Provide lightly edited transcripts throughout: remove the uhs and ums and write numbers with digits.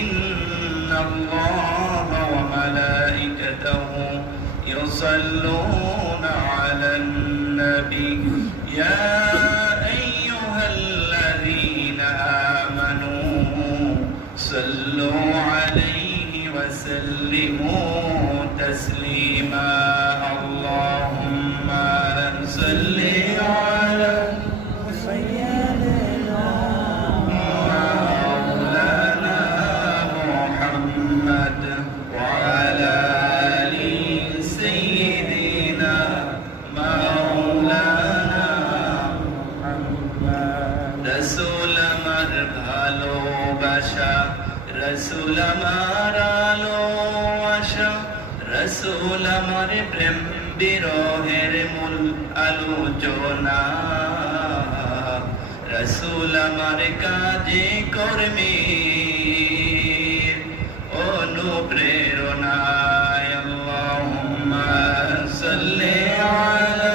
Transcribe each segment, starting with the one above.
ইন্নাল্লাহা ওয়া মালাইকাতাহু ইউসাল্লুনা আলান নবী ইয়া আইয়ুহাল্লাযীনা আমানু সাল্লু আলাইহি ওয়া সাল্লিমু তাসলিমা আল্লাহুম্মা সাল্লি আলা রসুল আমার ভালোবাসা, রসুল আমার আলো আশা, রসুল আমার প্রেম বিরহের মূল আলোচনা, রসুল আমার কাজে কর্মে অনুপ্রেরণা। আল্লাহুম্মা সাল্লি আলা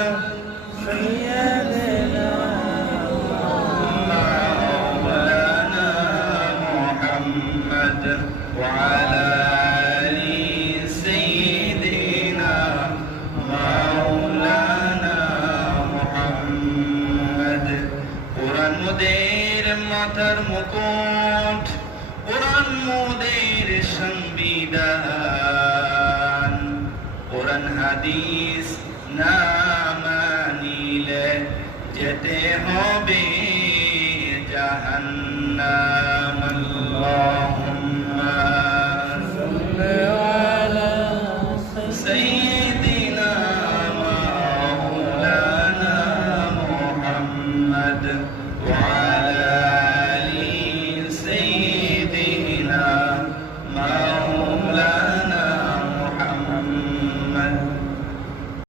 وعلى آل سيدنا مولانا محمد قرآن মোদের মাথার মুকুট, কোরআন মোদের সংবিধান, কোরআন হাদিস না মানিলে যেতে হবে জাহান্নাম।